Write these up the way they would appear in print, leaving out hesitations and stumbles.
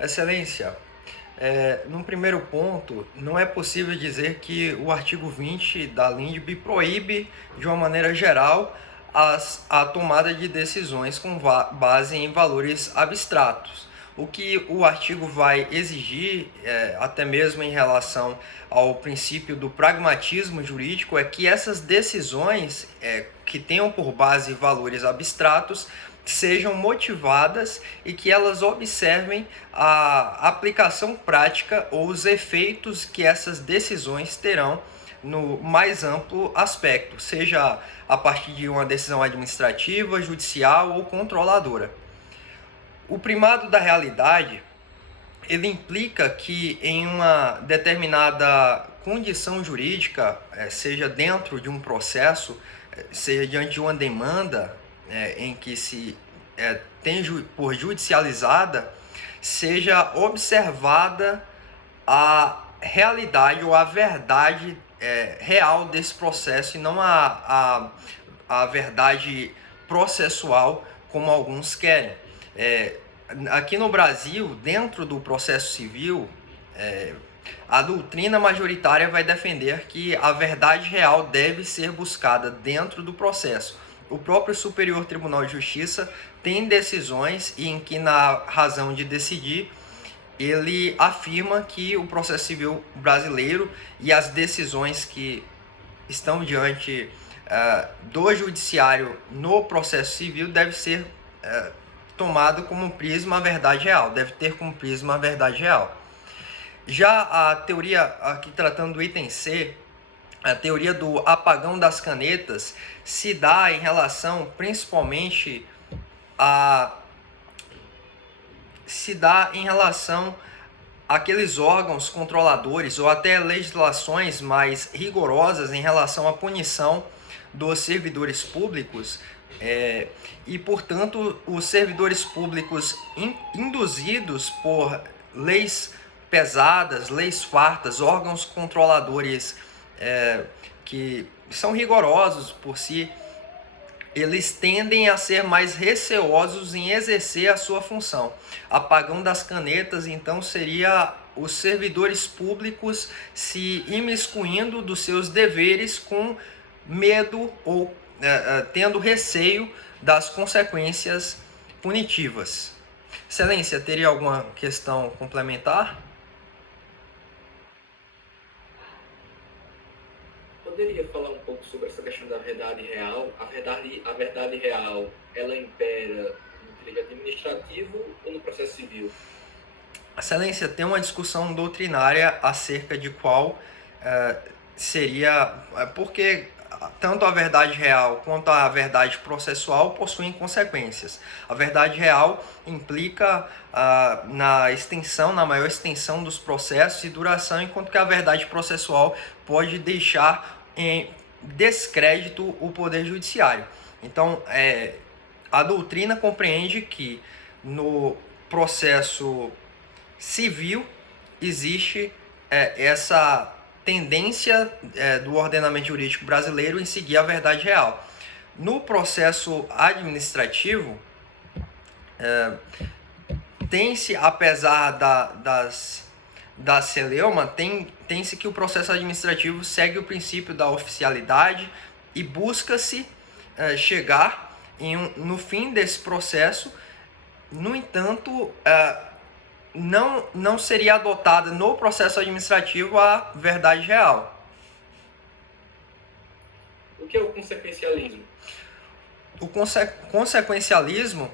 Excelência, num primeiro ponto, não é possível dizer que o artigo 20 da LINDB proíbe, de uma maneira geral, a tomada de decisões com base em valores abstratos. O que o artigo vai exigir, até mesmo em relação ao princípio do pragmatismo jurídico, é que essas decisões que tenham por base valores abstratos sejam motivadas e que elas observem a aplicação prática ou os efeitos que essas decisões terão no mais amplo aspecto, seja a partir de uma decisão administrativa, judicial ou controladora. O primado da realidade, ele implica que em uma determinada condição jurídica, seja dentro de um processo, seja diante de uma demanda em que se tem por judicializada, seja observada a realidade ou a verdade real desse processo e não a verdade processual como alguns querem. Aqui no Brasil, dentro do processo civil, a doutrina majoritária vai defender que a verdade real deve ser buscada dentro do processo. O próprio Superior Tribunal de Justiça tem decisões em que, na razão de decidir, ele afirma que o processo civil brasileiro e as decisões que estão diante do judiciário no processo civil deve ser tomado como prisma a verdade real, deve ter como prisma a verdade real. Já a teoria, aqui tratando do item C, a teoria do apagão das canetas se dá em relação principalmente àqueles órgãos controladores ou até legislações mais rigorosas em relação à punição dos servidores públicos e, portanto, os servidores públicos induzidos por leis pesadas, leis fartas, órgãos controladores que são rigorosos por si, eles tendem a ser mais receosos em exercer a sua função. Apagão das canetas, então, seria os servidores públicos se imiscuindo dos seus deveres com medo ou tendo receio das consequências punitivas. Excelência, teria alguma questão complementar? Poderia falar um pouco sobre essa questão da verdade real? A verdade real, ela impera no direito administrativo ou no processo civil? Excelência, tem uma discussão doutrinária acerca de qual seria... porque tanto a verdade real quanto a verdade processual possuem consequências. A verdade real implica na maior extensão dos processos e duração, enquanto que a verdade processual pode deixar em descrédito o poder judiciário. Então, a doutrina compreende que no processo civil existe essa tendência do ordenamento jurídico brasileiro em seguir a verdade real. No processo administrativo, tem-se, apesar da celeuma, tem-se que o processo administrativo segue o princípio da oficialidade e busca-se chegar no fim desse processo. No entanto, não seria adotada no processo administrativo a verdade real. O que é o consequencialismo? O consequencialismo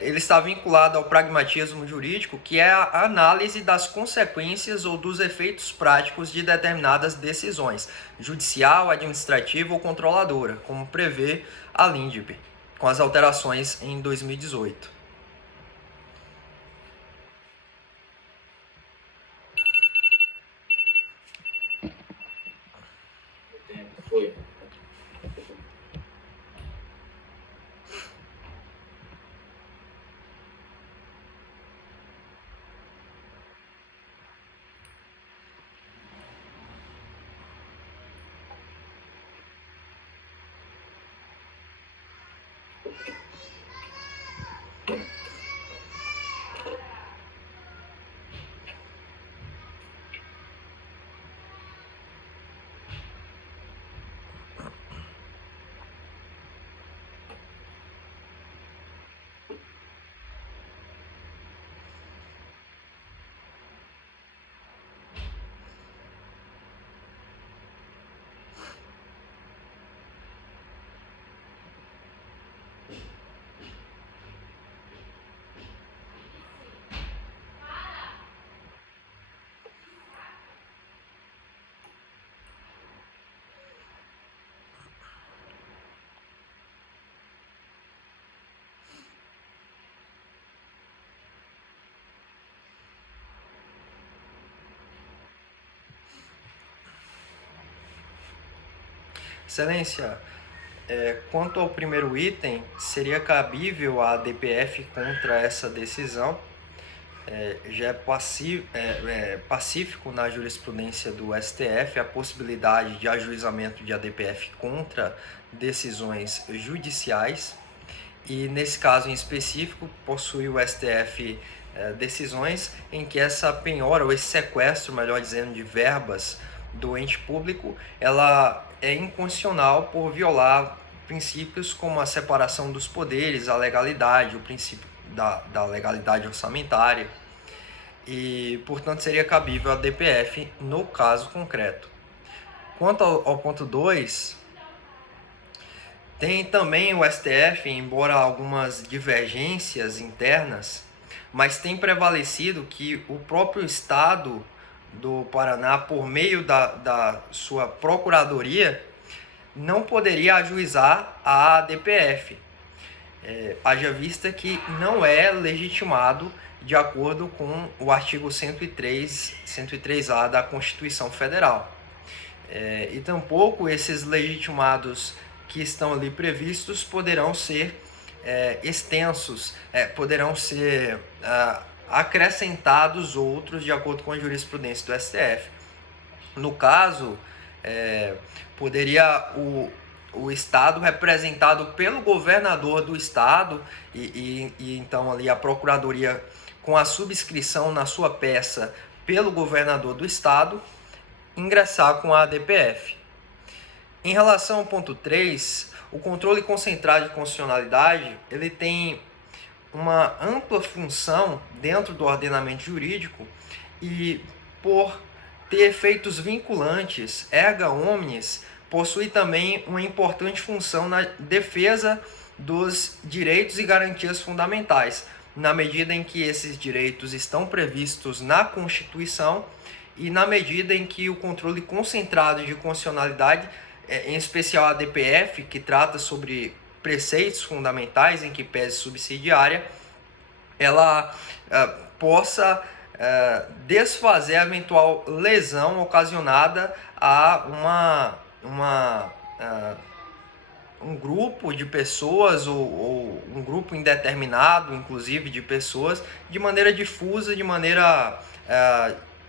ele está vinculado ao pragmatismo jurídico, que é a análise das consequências ou dos efeitos práticos de determinadas decisões, judicial, administrativa ou controladora, como prevê a LINDB, com as alterações em 2018. O tempo foi. Excelência, quanto ao primeiro item, seria cabível a DPF contra essa decisão. Já é pacífico na jurisprudência do STF a possibilidade de ajuizamento de ADPF contra decisões judiciais, e nesse caso em específico possui o STF decisões em que essa penhora ou esse sequestro, melhor dizendo, de verbas do ente público, ela é inconstitucional por violar princípios como a separação dos poderes, a legalidade, o princípio da legalidade orçamentária, e, portanto, seria cabível a DPF no caso concreto. Quanto ao ponto 2, tem também o STF, embora algumas divergências internas, mas tem prevalecido que o próprio Estado do Paraná, por meio da sua procuradoria, não poderia ajuizar a DPF. Haja vista que não é legitimado de acordo com o artigo 103A da Constituição Federal. E tampouco esses legitimados que estão ali previstos poderão ser extensos, poderão ser acrescentados outros de acordo com a jurisprudência do STF. No caso, poderia o Estado representado pelo governador do Estado e então ali a Procuradoria com a subscrição na sua peça pelo governador do Estado ingressar com a ADPF. Em relação ao ponto 3, o controle concentrado de constitucionalidade ele tem uma ampla função dentro do ordenamento jurídico e, por ter efeitos vinculantes, erga omnes, possui também uma importante função na defesa dos direitos e garantias fundamentais, na medida em que esses direitos estão previstos na Constituição e na medida em que o controle concentrado de constitucionalidade, em especial a DPF, que trata sobre preceitos fundamentais em que pese subsidiária, ela possa desfazer a eventual lesão ocasionada a um grupo de pessoas ou um grupo indeterminado, inclusive, de pessoas, de maneira difusa, de maneira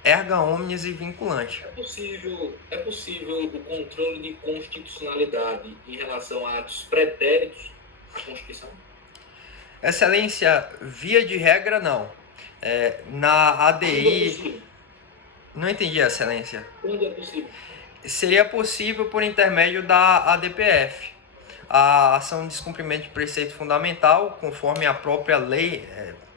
erga omnes e vinculante. É possível o controle de constitucionalidade em relação a atos pretéritos à Constituição? Excelência, via de regra, não. Na ADI... Não entendi, Excelência. Quando é possível? Seria possível por intermédio da ADPF. A ação de descumprimento de preceito fundamental, conforme a própria lei,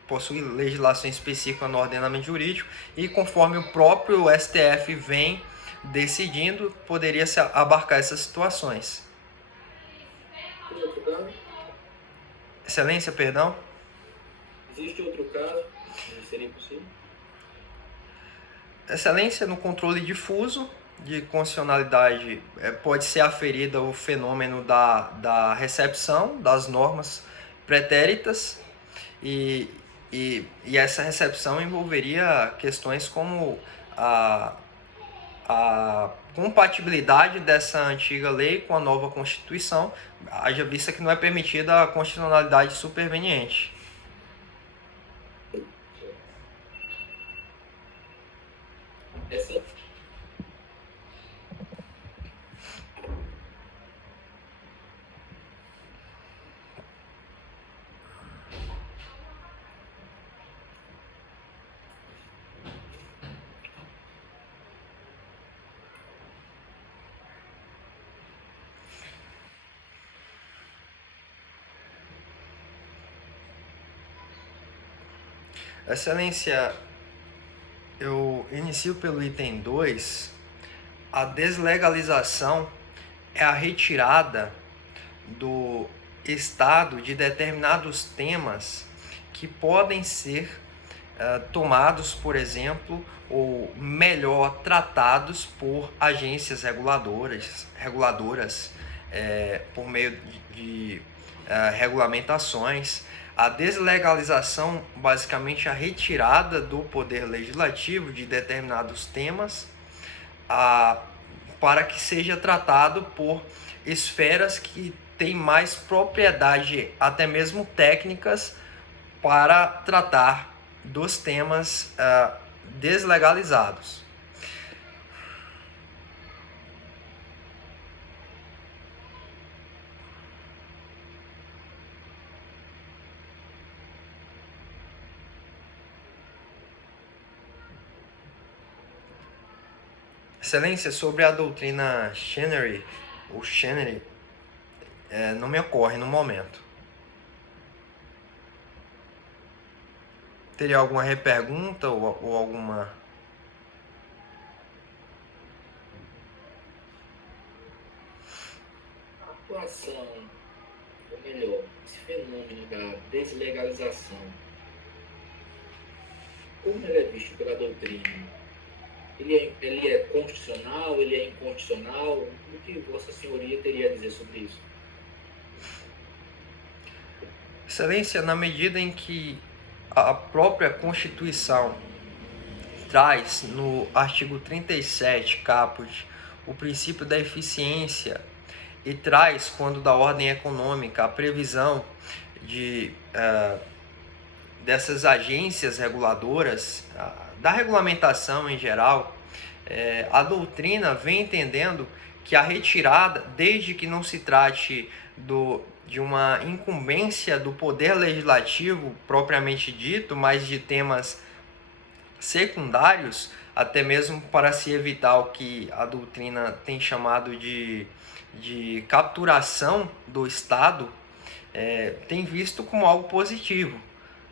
possui legislação específica no ordenamento jurídico, e conforme o próprio STF vem decidindo, poderia se abarcar essas situações. Outro caso? Excelência, perdão? Existe outro caso que seria possível? Excelência, no controle difuso de constitucionalidade, pode ser aferida o fenômeno da recepção das normas pretéritas e essa recepção envolveria questões como a compatibilidade dessa antiga lei com a nova Constituição, haja vista que não é permitida a constitucionalidade superveniente. Excelência, eu inicio pelo item 2. A deslegalização é a retirada do Estado de determinados temas que podem ser tomados, por exemplo, ou melhor, tratados por agências reguladoras por meio de regulamentações. A deslegalização, basicamente, a retirada do poder legislativo de determinados temas para que seja tratado por esferas que têm mais propriedade, até mesmo técnicas, para tratar dos temas deslegalizados. Excelência, sobre a doutrina Chenery, não me ocorre no momento. Teria alguma repergunta ou alguma... A atuação, ou melhor, esse fenômeno da deslegalização, como ele é visto pela doutrina? Ele é constitucional, ele é inconstitucional? O que Vossa Senhoria teria a dizer sobre isso? Excelência, na medida em que a própria Constituição traz no artigo 37, caput, o princípio da eficiência e traz, quando da ordem econômica, a previsão dessas agências reguladoras, da regulamentação em geral, a doutrina vem entendendo que a retirada, desde que não se trate de uma incumbência do poder legislativo propriamente dito, mas de temas secundários, até mesmo para se evitar o que a doutrina tem chamado de capturação do Estado, tem visto como algo positivo.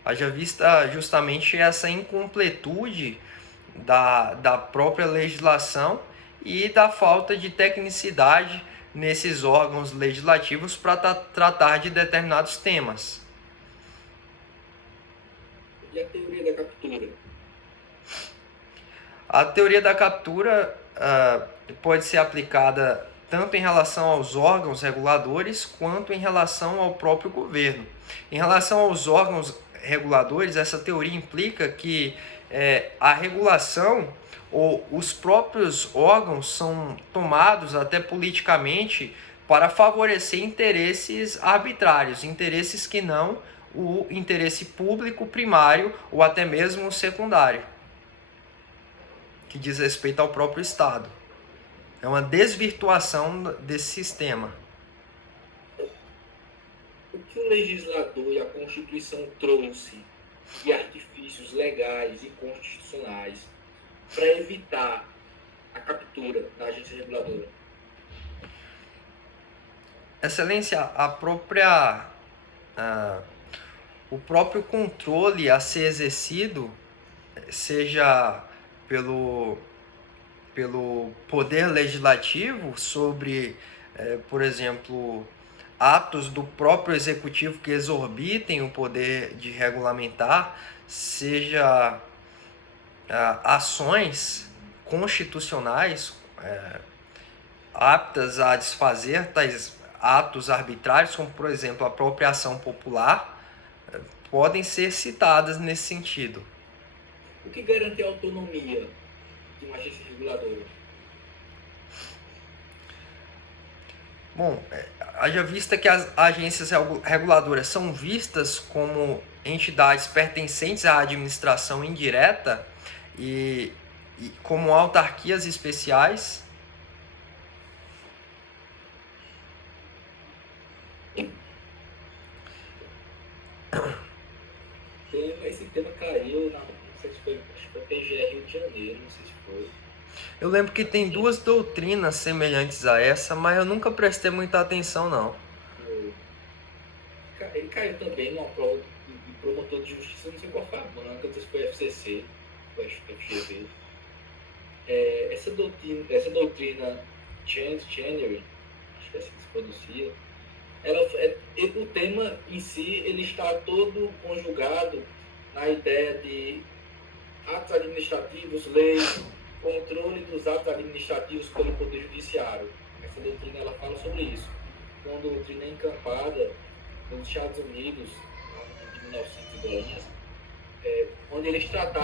Haja vista justamente essa incompletude da própria legislação e da falta de tecnicidade nesses órgãos legislativos para tratar de determinados temas. E a teoria da captura? A teoria da captura pode ser aplicada tanto em relação aos órgãos reguladores quanto em relação ao próprio governo. Em relação aos órgãos reguladores, essa teoria implica que a regulação ou os próprios órgãos são tomados até politicamente para favorecer interesses arbitrários, interesses que não o interesse público primário ou até mesmo secundário, que diz respeito ao próprio Estado. É uma desvirtuação desse sistema. O que o legislador e a Constituição trouxe de artifícios legais e constitucionais para evitar a captura da agência reguladora? Excelência, o próprio controle a ser exercido, seja pelo poder legislativo sobre, por exemplo, atos do próprio executivo que exorbitem o poder de regulamentar, seja ações constitucionais aptas a desfazer tais atos arbitrários, como, por exemplo, a apropriação popular, podem ser citadas nesse sentido. O que garante a autonomia de uma agência reguladora? Bom, haja vista que as agências reguladoras são vistas como entidades pertencentes à administração indireta e como autarquias especiais. Esse tema caiu, não sei se foi, acho que foi PGR Rio de Janeiro, não sei se foi. Eu lembro que tem duas doutrinas semelhantes a essa, mas eu nunca prestei muita atenção, não. Ele caiu também numa prova de promotor de justiça, não sei qual foi a banca, não sei se foi FCC, foi FGV. Essa doutrina Chenery, acho que é assim que se pronuncia, o tema em si ele está todo conjugado na ideia de atos administrativos, leis, controle dos atos administrativos pelo Poder Judiciário. Essa doutrina ela fala sobre isso. Uma doutrina encampada nos Estados Unidos, em 1900, onde eles trataram